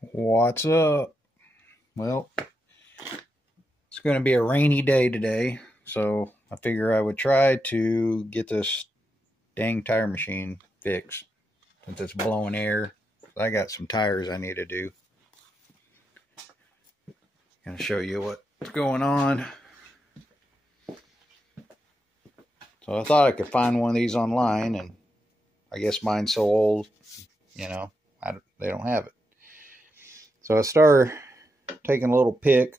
What's up? Well, it's going to be a rainy day today, so I figure I would try to get this dang tire machine fixed since it's blowing air. I got some tires I need to do. Going to show you what's going on. So I thought I could find one of these online, and I guess mine's so old, they don't have it. So I started taking a little picking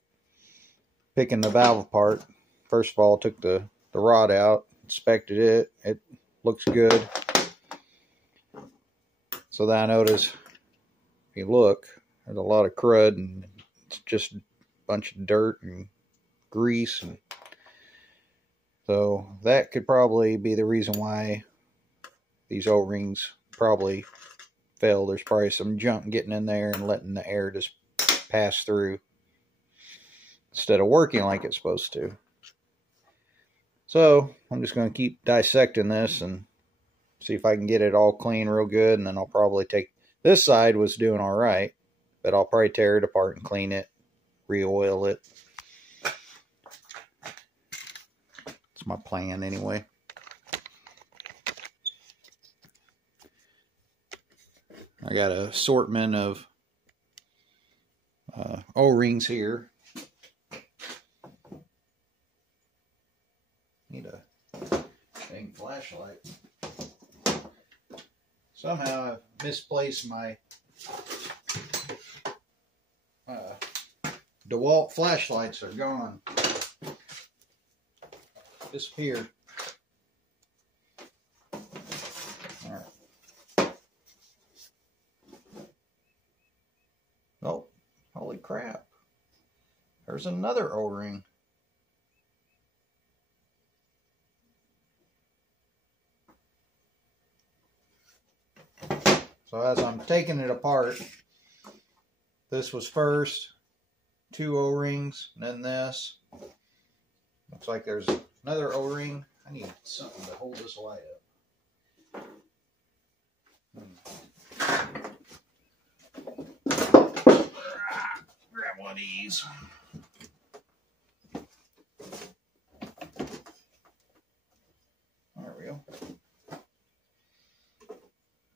the valve apart. First of all, took the rod out, inspected it. It looks good. So then I noticed, if you look, there's a lot of crud and it's just a bunch of dirt and grease. And so that could probably be the reason why these O-rings probably fail. There's probably some junk getting in there and letting the air just pass through instead of working like it's supposed to. So I'm just going to keep dissecting this and see if I can get it all clean real good, and then I'll probably take this side was doing all right, but I'll probably tear it apart and clean it, re-oil it. That's my plan anyway. I got an assortment of O-rings here. Need a dang flashlight. Somehow I've misplaced my DeWalt flashlights. Are gone. Disappeared. Alright. Oh, holy crap. There's another O-ring. So as I'm taking it apart, this was first, 2 O-rings, and then this. Looks like there's another O-ring. I need something to hold this light up. Grab one of these. There we go.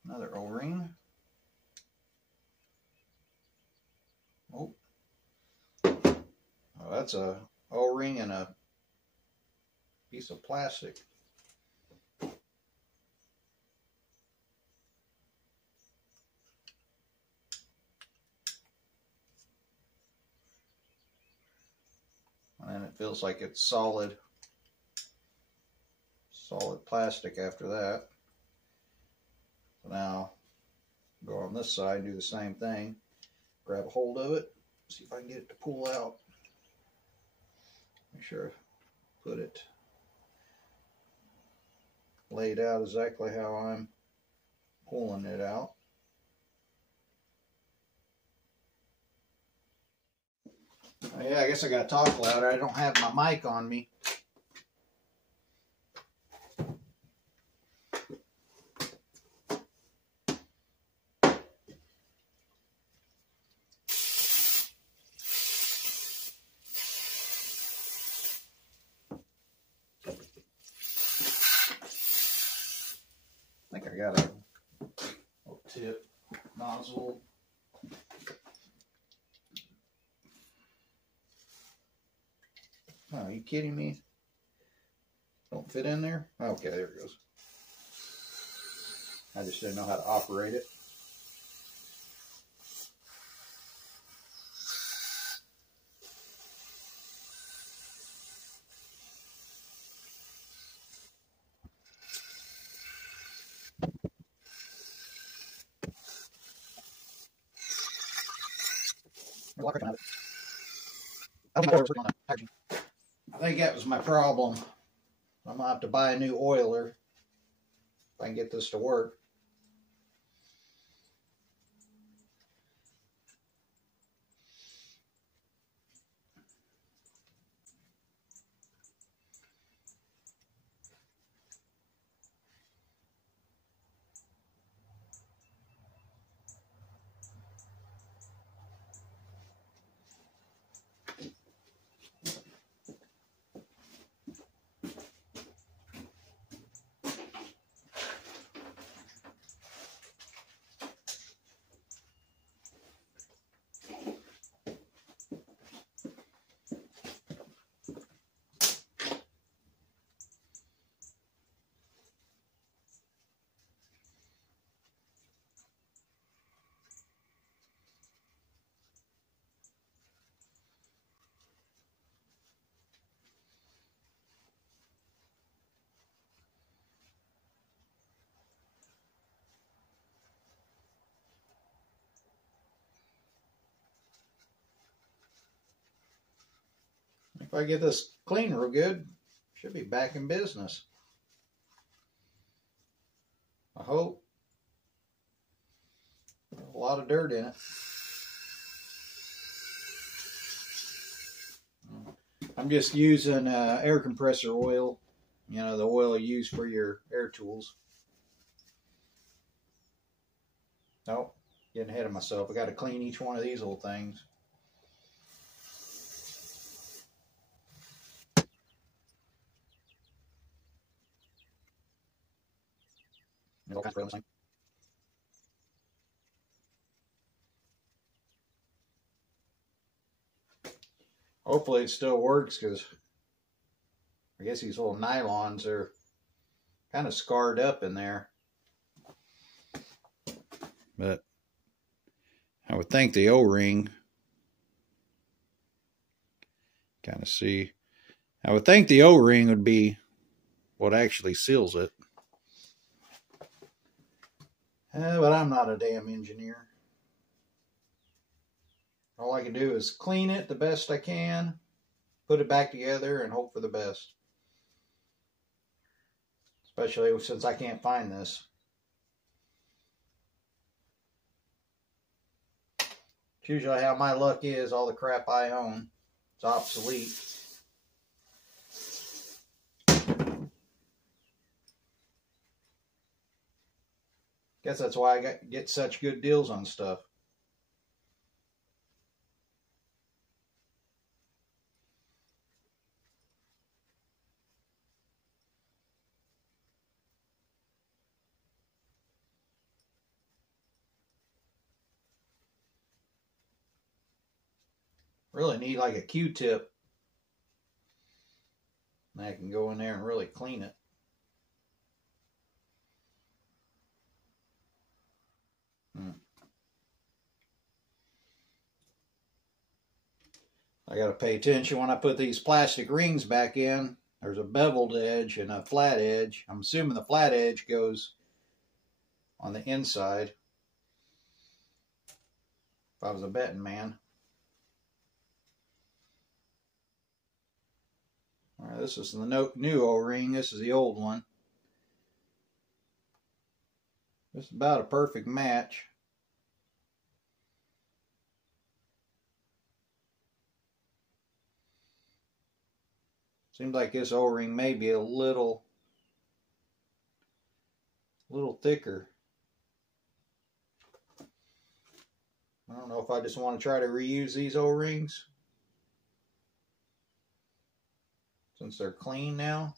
Another O-ring. Oh, that's a O-ring and a piece of plastic. And then it feels like it's solid plastic after that. So now go on this side, do the same thing. Grab a hold of it, see if I can get it to pull out. Make sure I put it laid out exactly how I'm pulling it out. Oh yeah, I guess I gotta talk louder. I don't have my mic on me. I think I got a little tip nozzle. Oh, are you kidding me? Don't fit in there? Okay, there it goes. I just didn't know how to operate it. I think that was my problem. I'm gonna have to buy a new oiler if I can get this to work. I get this clean real good, should be back in business. I hope. A lot of dirt in it. I'm just using air compressor oil. You know, the oil you use for your air tools. Oh, getting ahead of myself. I got to clean each one of these little things. All kinds of rails. Hopefully it still works, because I guess these little nylons are kind of scarred up in there. But I would think the O-ring, kind of see, I would think the O-ring would be what actually seals it. But I'm not a damn engineer. All I can do is clean it the best I can, put it back together, and hope for the best. Especially since I can't find this. It's usually how my luck is. All the crap I own is obsolete. Guess that's why I get such good deals on stuff. Really need like a Q-tip. And I can go in there and really clean it. I got to pay attention when I put these plastic rings back in. There's a beveled edge and a flat edge. I'm assuming the flat edge goes on the inside. If I was a betting man. All right, this is the new O-ring. This is the old one. This is about a perfect match. Seems like this O-ring may be a little thicker. I don't know if I just want to try to reuse these O-rings since they're clean now.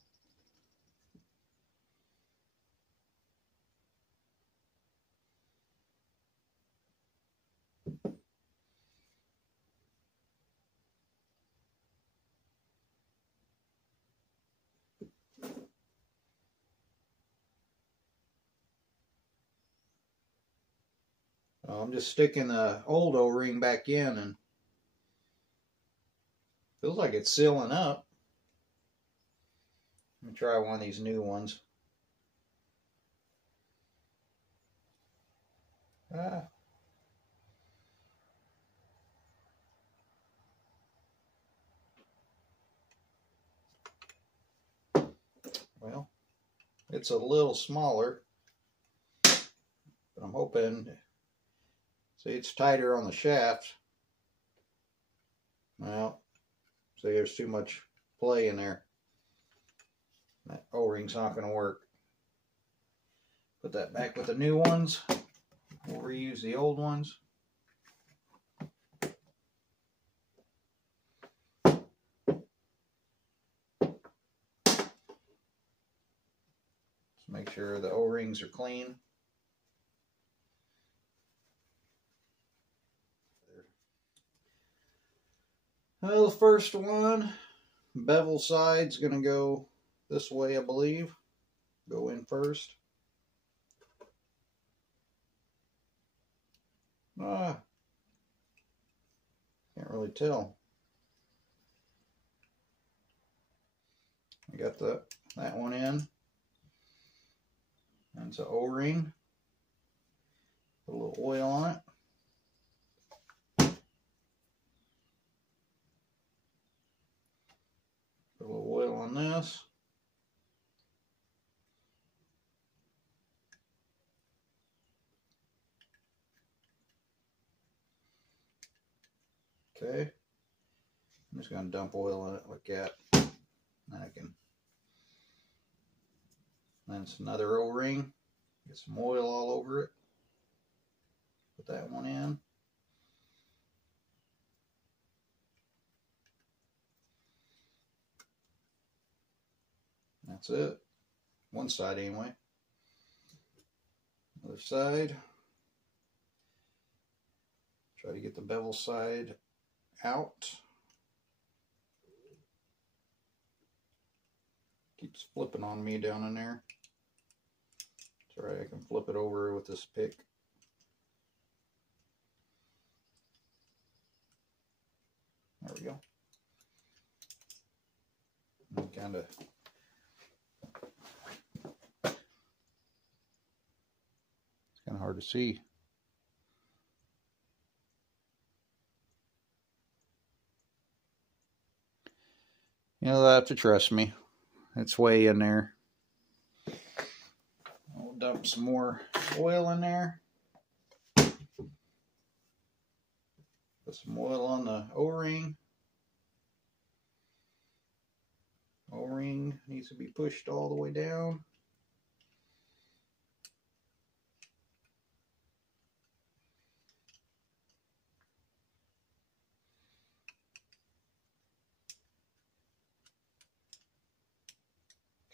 I'm just sticking the old O-ring back in, and feels like it's sealing up. Let me try one of these new ones. Well, it's a little smaller, but I'm hoping, see, it's tighter on the shaft. Well, see, there's too much play in there. That O-ring's not going to work. Put that back with the new ones. We'll reuse the old ones. Just make sure the O-rings are clean. Well, the first one, bevel side's going to go this way, I believe. Go in first. Can't really tell. I got that one in. That's an O-ring. Put a little oil on it. this. Okay. I'm just going to dump oil in it like that. Then I can, then it's another O-ring. Get some oil all over it. Put that one in. That's it. One side anyway. Other side. Try to get the bevel side out. Keeps flipping on me down in there. It's alright, I can flip it over with this pick. There we go. Kind of hard to see. You'll have to trust me. It's way in there. I'll dump some more oil in there. Put some oil on the O-ring. O-ring needs to be pushed all the way down.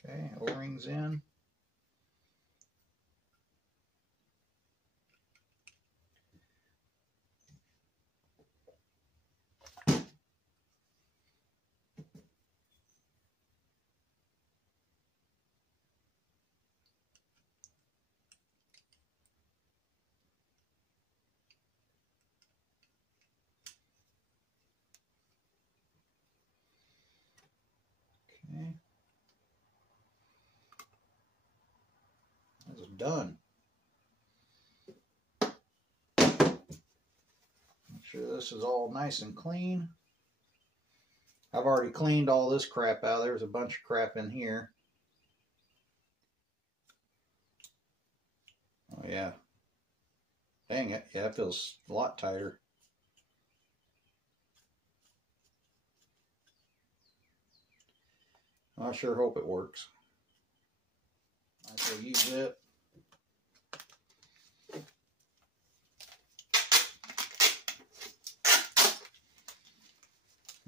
Okay, O-rings in. Okay. That's done. Make sure this is all nice and clean. I've already cleaned all this crap out. There's a bunch of crap in here. Oh yeah. Dang it. Yeah, it feels a lot tighter. I sure hope it works. I shall use it.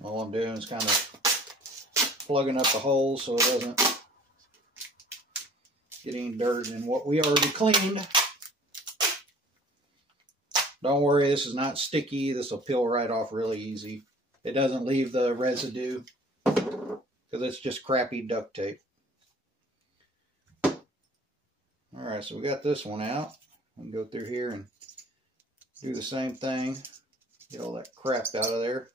All I'm doing is kind of plugging up the holes so it doesn't get any dirt in what we already cleaned. Don't worry, this is not sticky. This will peel right off really easy. It doesn't leave the residue because it's just crappy duct tape. Alright, so we got this one out. We can go through here and do the same thing. Get all that crap out of there.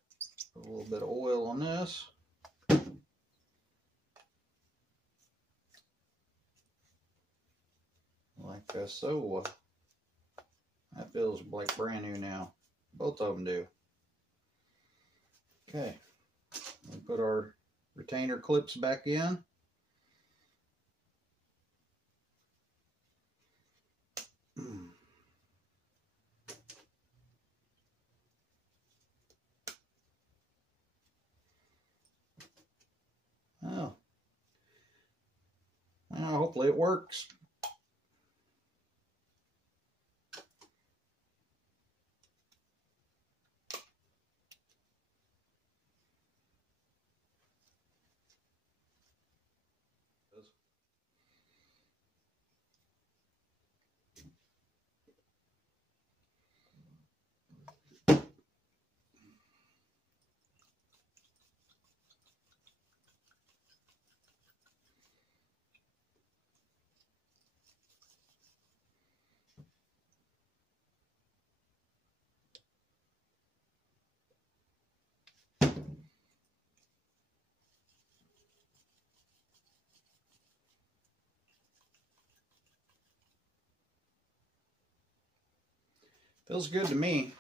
Put a little bit of oil on this. Like so. That feels like brand new now. Both of them do. Okay. We put our retainer clips back in. Oh. Well, hopefully it works. Feels good to me.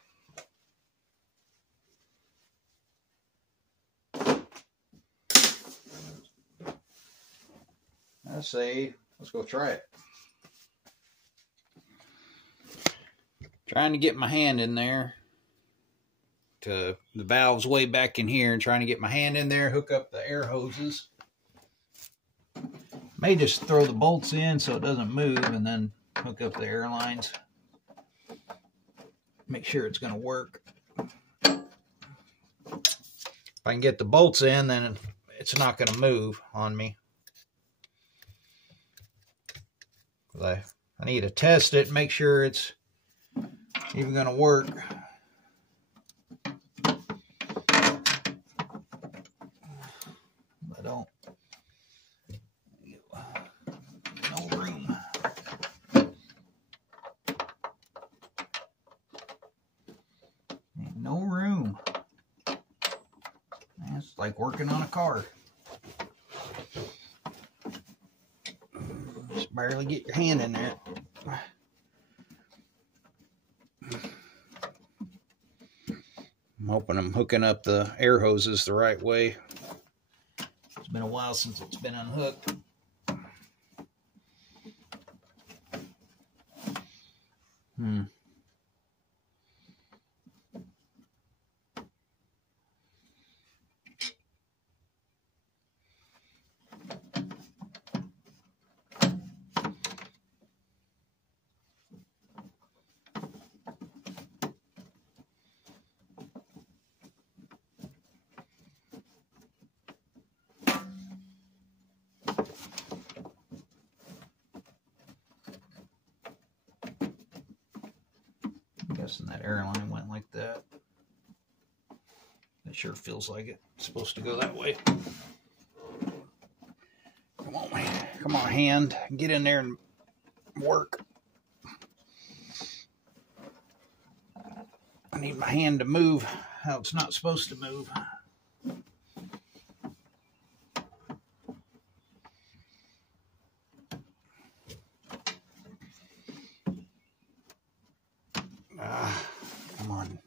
I say, let's go try it. Trying to get my hand in there to the valve's way back in here, and trying to get my hand in there, hook up the air hoses. May just throw the bolts in so it doesn't move and then hook up the air lines. Make sure it's going to work. If I can get the bolts in, then it's not going to move on me. I need to test it, make sure it's even going to work. I don't. No room. Ain't no room. It's like working on a car. Just barely get your hand in there. I'm hoping I'm hooking up the air hoses the right way. It's been a while since it's been unhooked. Guessing that air line went like that. It sure feels like it's supposed to go that way. Come on, man. Come on, hand. Get in there and work. I need my hand to move how it's not supposed to move. Come on.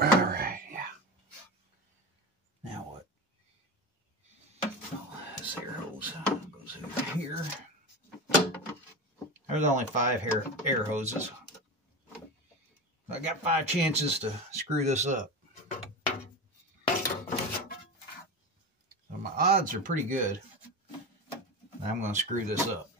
All right, yeah. Now what? Oh, this air hose goes over here. There's only 5 air hoses. I got 5 chances to screw this up. So my odds are pretty good. I'm going to screw this up.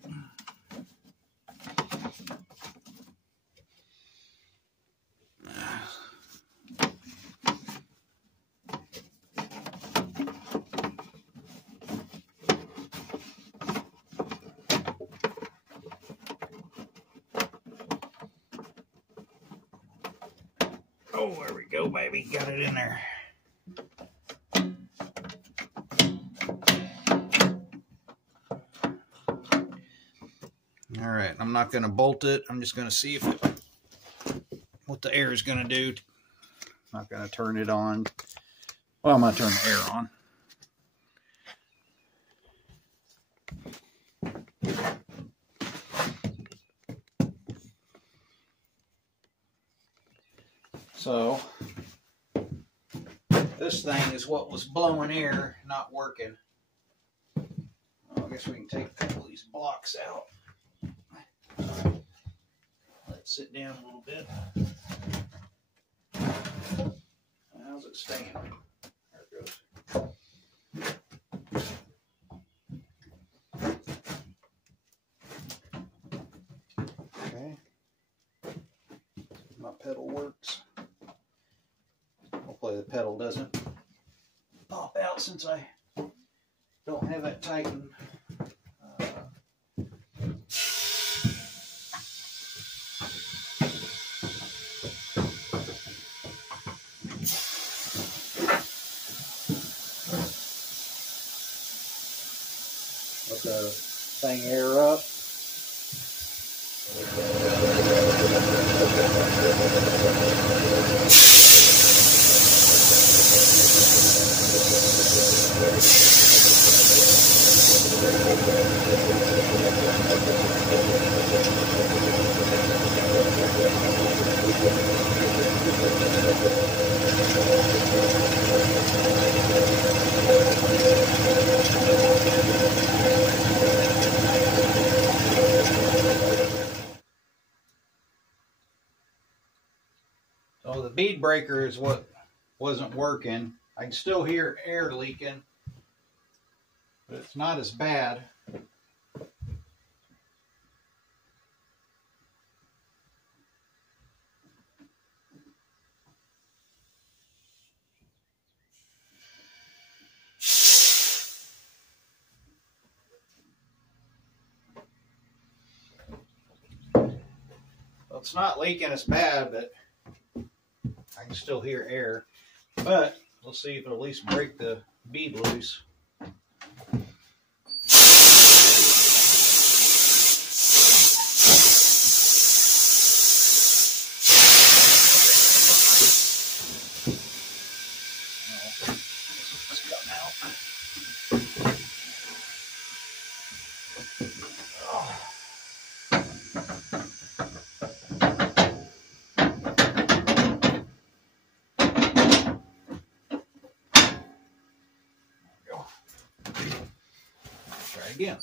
Oh, there we go, baby. Got it in there. All right, I'm not going to bolt it. I'm just going to see what the air is going to do. I'm not going to turn it on. Well, I'm going to turn the air on. So, this thing is what was blowing air, not working. Well, I guess we can take a couple of these blocks out. Let it sit down a little bit. How's it staying? There it goes. Okay. My pedal works. Hopefully the pedal doesn't pop out since I don't have it tightened. Let the thing air up. So the bead breaker is what wasn't working. I can still hear air leaking, but it's not as bad. Well, it's not leaking as bad, but I can still hear air. But let's see if it'll at least break the bead loose. Try again.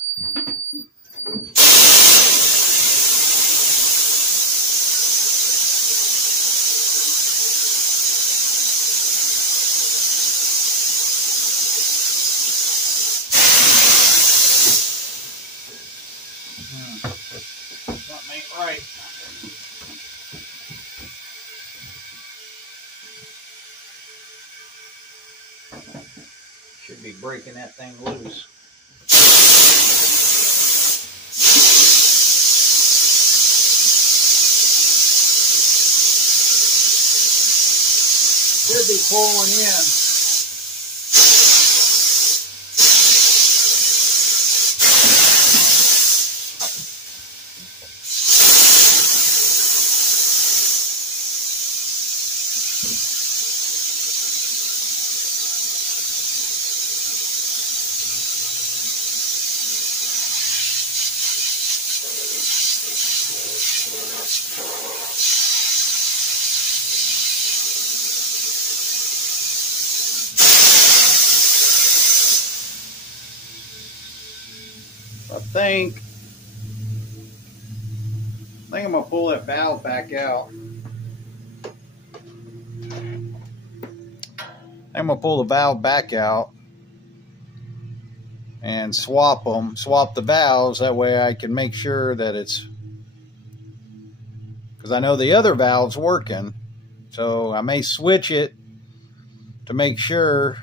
Something ain't right. Should be breaking that thing loose. Should be pulling in. I think I'm gonna pull that valve back out. I'm gonna pull the valve back out and swap the valves. That way I can make sure that it's, because I know the other valve's working. So I may switch it to make sure.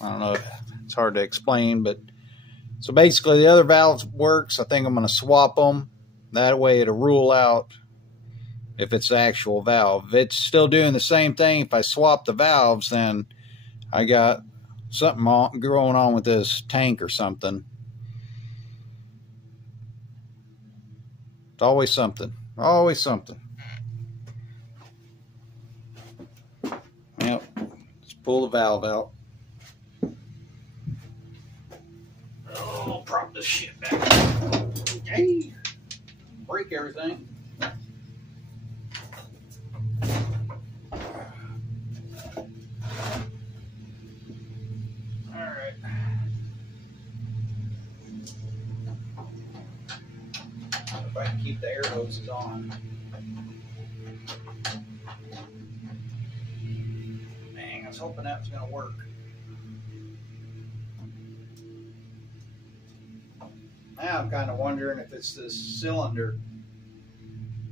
I don't know, it's hard to explain, but so basically the other valve works. I think I'm going to swap them. That way it'll rule out if it's the actual valve. If it's still doing the same thing, if I swap the valves, then I got something going on with this tank or something. It's always something. Always something. Yep. Let's pull the valve out. Oh, prop this shit back. Okay. Break everything. Alright. If I can keep the air hoses on. Dang, I was hoping that was going to work. Now I'm kind of wondering if it's this cylinder.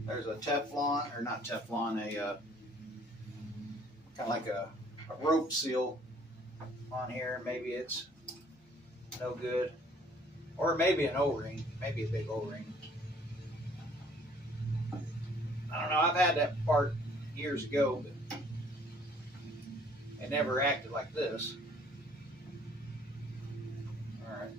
There's a Teflon, or not Teflon, a kind of like a rope seal on here. Maybe it's no good. Or maybe an O-ring, maybe a big O-ring. I don't know, I've had that part years ago, but it never acted like this. All right.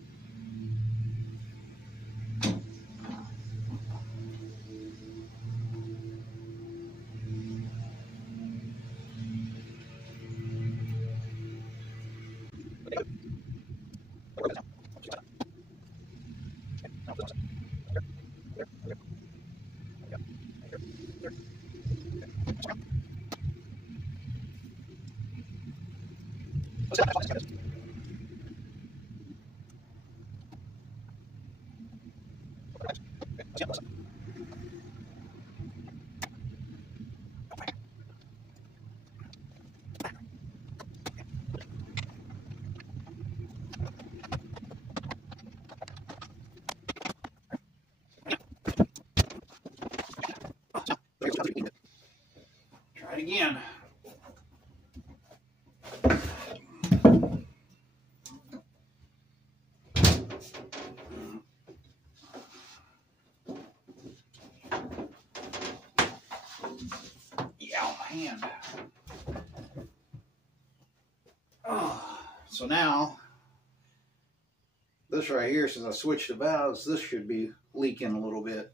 Try it again. Yeah, on my hand. Oh, so now, this right here, since I switched the valves, this should be leaking a little bit.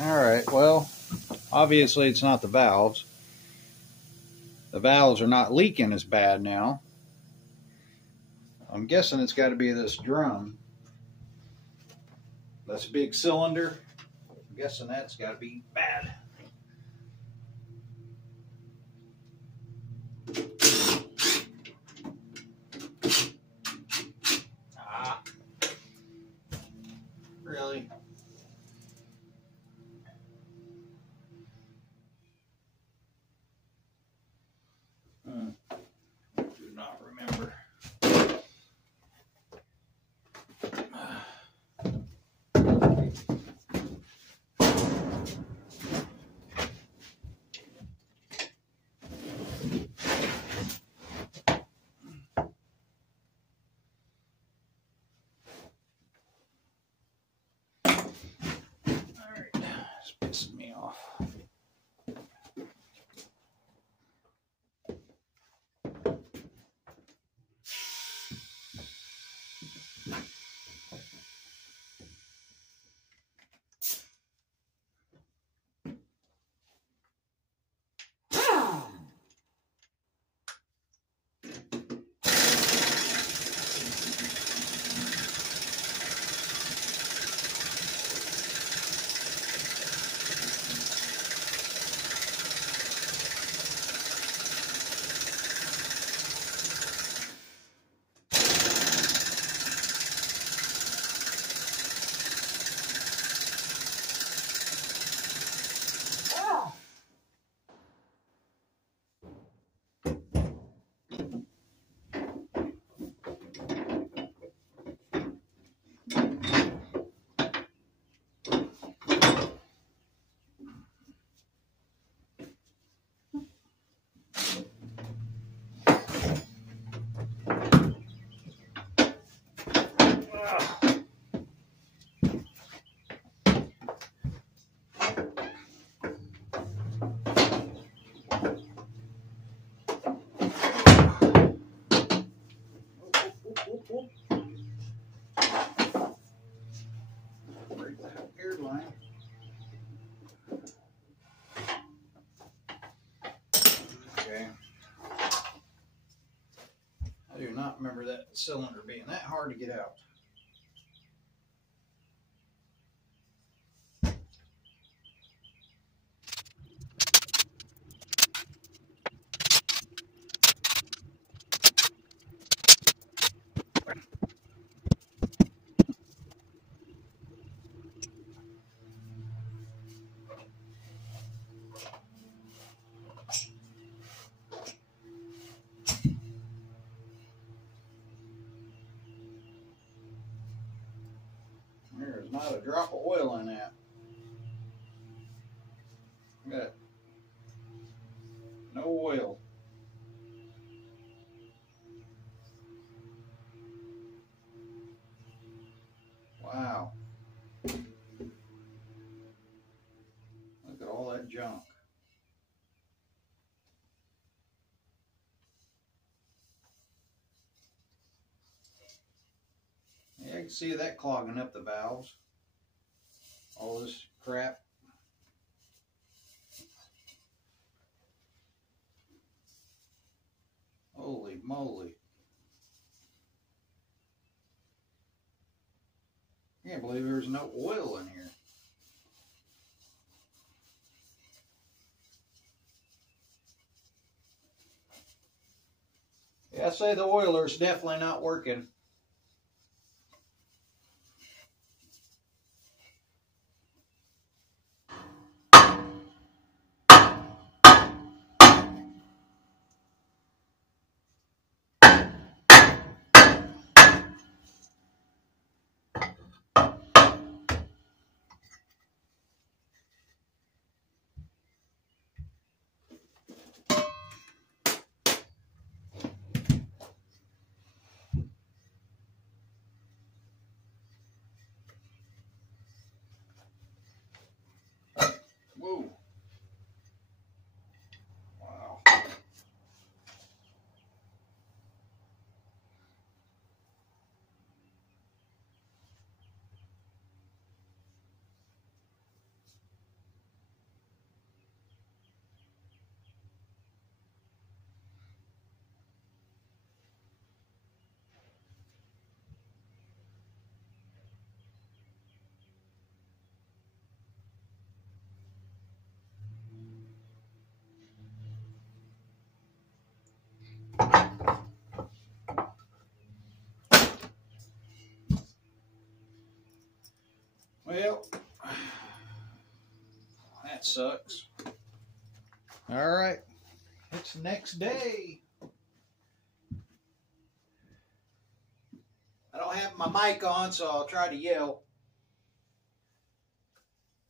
All right, well, obviously it's not the valves. The valves are not leaking as bad now. I'm guessing it's got to be this drum. That's a big cylinder. I'm guessing that's got to be bad. Ah, really? Do not remember. remember that cylinder being that hard to get out. There's not a drop of oil in that. Got no oil. Wow. Look at all that junk. Yeah, I can see that clogging up the valves. All this crap. Holy moly. I can't believe there's no oil in here. Yeah, I say the oiler's definitely not working. Whoa. Wow. Well, that sucks. All right, it's the next day. I don't have my mic on, so I'll try to yell.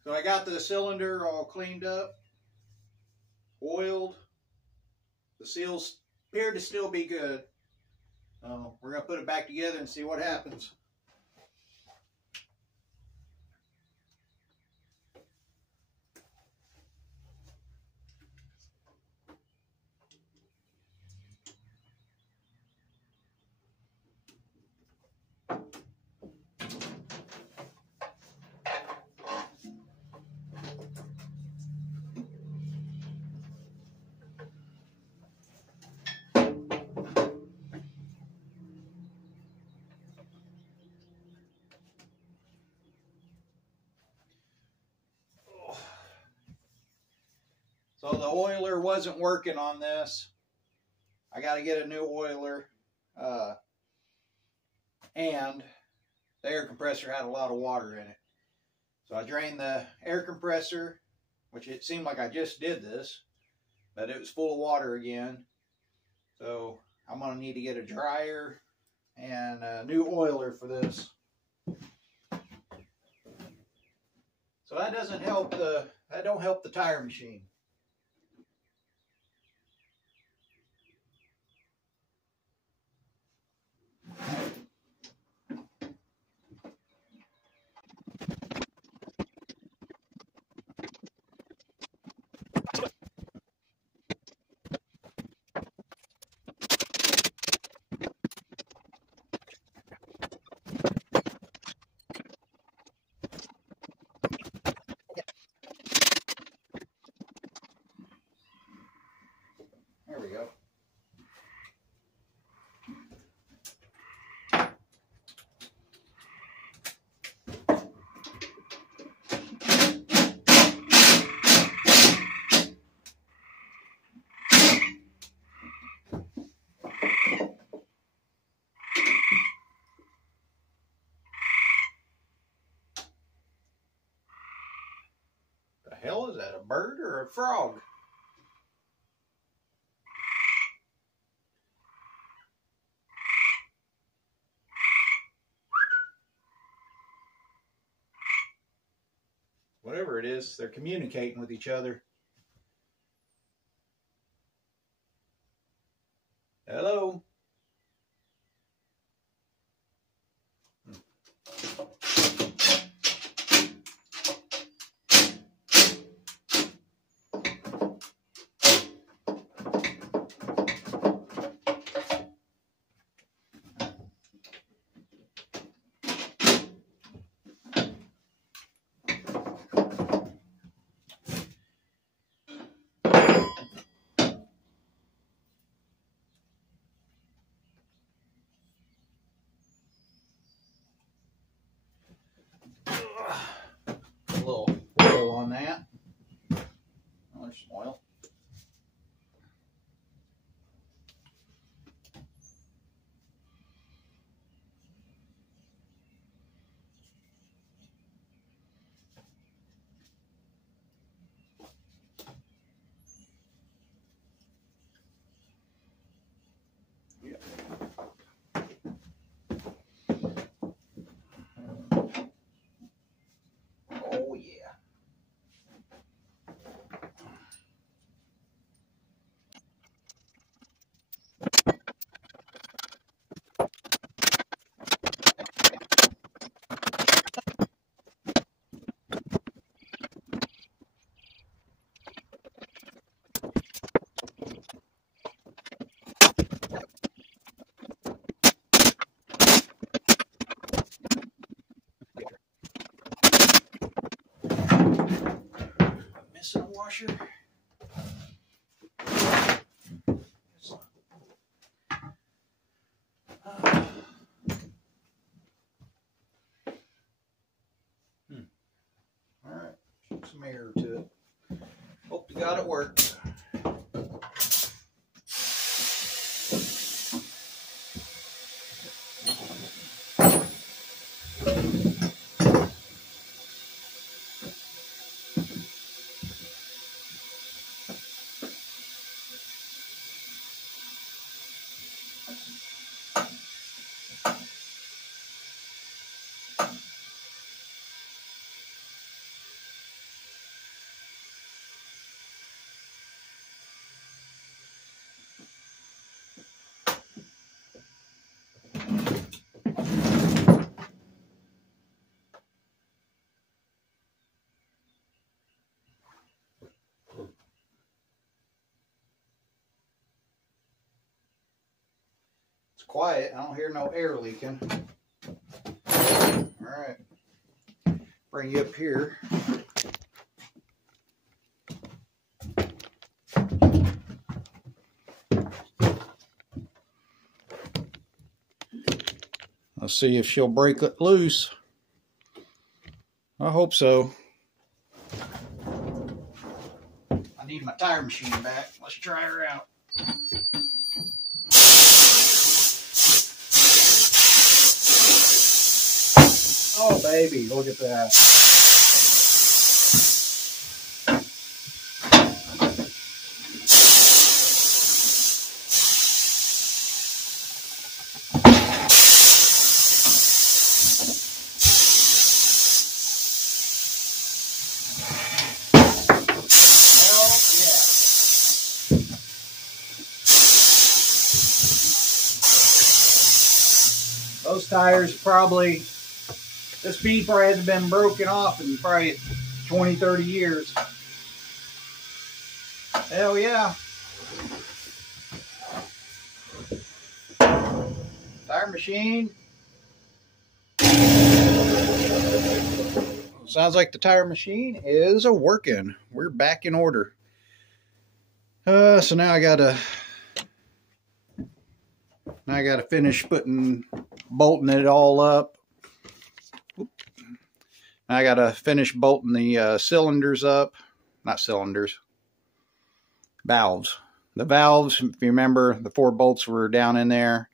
So I got the cylinder all cleaned up, oiled. The seals appear to still be good. We're going to put it back together and see what happens. So the oiler wasn't working on this. I got to get a new oiler. And the air compressor had a lot of water in it. So I drained the air compressor, which it seemed like I just did this, but it was full of water again. So I'm going to need to get a dryer and a new oiler for this. So that doesn't help that don't help the tire machine. hell is that, a bird or a frog? Whatever it is, they're communicating with each other. Hello? A little oil on that. Oh, there's some oil. Oh yeah. Missing a washer. Alright, shoot some air to it. Hope to God it works. It's quiet. I don't hear no air leaking. Alright. Bring you up here. Let's see if she'll break it loose. I hope so. I need my tire machine back. Let's try her out. Oh, baby, look at that. Those tires probably, this bead probably hasn't been broken off in probably 20, 30 years. Hell yeah. Tire machine. Sounds like the tire machine is working. We're back in order. So now I gotta finish bolting it all up. I gotta finish bolting the cylinders up. Not cylinders. Valves. The valves, if you remember, the 4 bolts were down in there.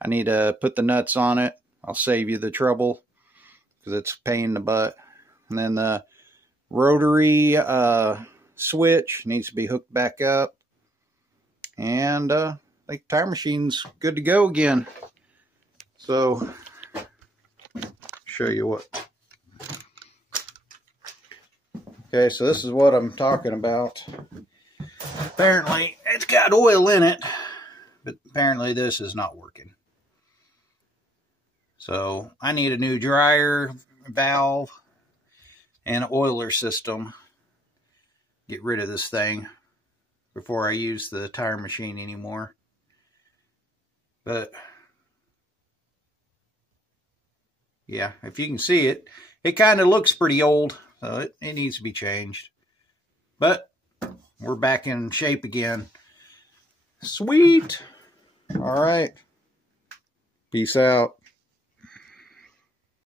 I need to put the nuts on it. I'll save you the trouble because it's a pain in the butt. And then the rotary switch needs to be hooked back up. And I think the tire machine's good to go again. So, show you what. Okay, so this is what I'm talking about. Apparently, it's got oil in it, but apparently this is not working. So, I need a new dryer valve and oiler system. Get rid of this thing before I use the tire machine anymore. But, yeah, if you can see it, it kind of looks pretty old. So it needs to be changed. But we're back in shape again. Sweet. All right. Peace out.